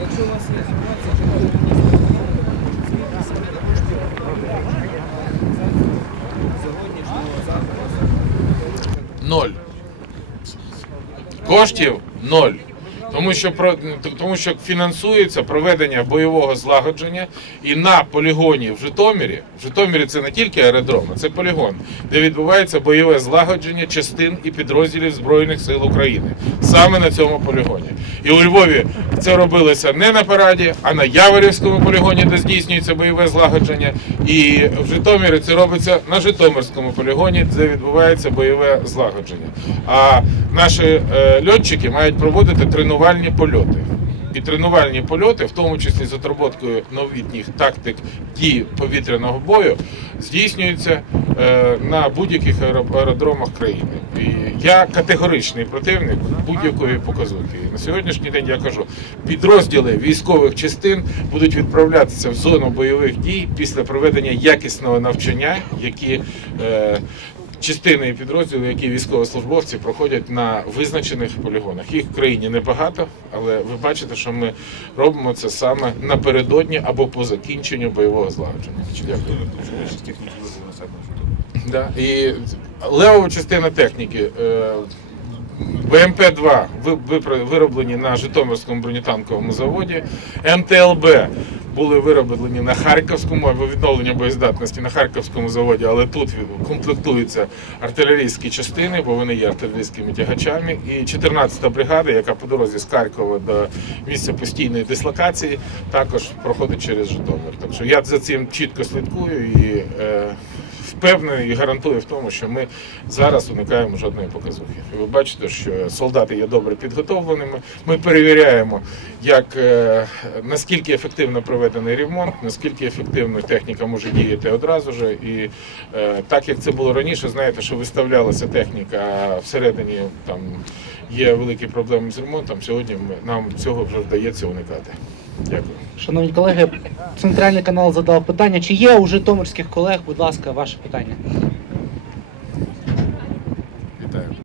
Якщо у вас є інформація, що ви сьогоднішнього завтра. Ноль. Коштів ноль. Тому що про тому, що фінансується проведення бойового злагодження і на полігоні в Житомирі. В Житомирі це не тільки аеродром, а це полігон, де відбувається бойове злагодження частин і підрозділів Збройних сил України. Саме на цьому полігоні. І у Львові це робилося не на параді, а на Яворівському полігоні, де здійснюється бойове злагодження. І в Житомирі це робиться на Житомирському полігоні, де відбувається бойове злагодження. А наші е, льотчики мають проводити тренувальні польоти. І тренувальні польоти, в тому числі з отроботкою новітніх тактик дій повітряного бою, здійснюються е, на будь-яких аеродромах країни. І я категоричний противник будь-якої показухи. На сьогоднішній день я кажу, підрозділи військових частин будуть відправлятися в зону бойових дій після проведення якісного навчання, які е, частини і підрозділи, які військовослужбовці проходять на визначених полігонах. Їх в країні небагато, але ви бачите, що ми робимо це саме напередодні або по закінченню бойового злагодження. Дякую. Да. І левова частина техніки. Е, БМП-2 ви- вироблені на Житомирському бронетанковому заводі. МТЛБ були вироблені на Харківському або відновлення боєздатності на Харківському заводі, але тут комплектуються артилерійські частини, бо вони є артилерійськими тягачами. І 14-та бригада, яка по дорозі з Харкова до місця постійної дислокації, також проходить через Житомир. Так що я за цим чітко слідкую і е, впевнений і гарантую в тому, що ми зараз уникаємо жодної показухи. І ви бачите, що солдати є добре підготовленими. Ми перевіряємо, як е, наскільки ефективно проведений ремонт, наскільки ефективно техніка може діяти одразу ж. І е, так як це було раніше, знаєте, що виставлялася техніка всередині там є великі проблеми з ремонтом. Сьогодні нам цього вже вдається уникати. Дякую. Шановні колеги, центральний канал задав питання. Чи є у житомирських колег, будь ласка, ваше питання?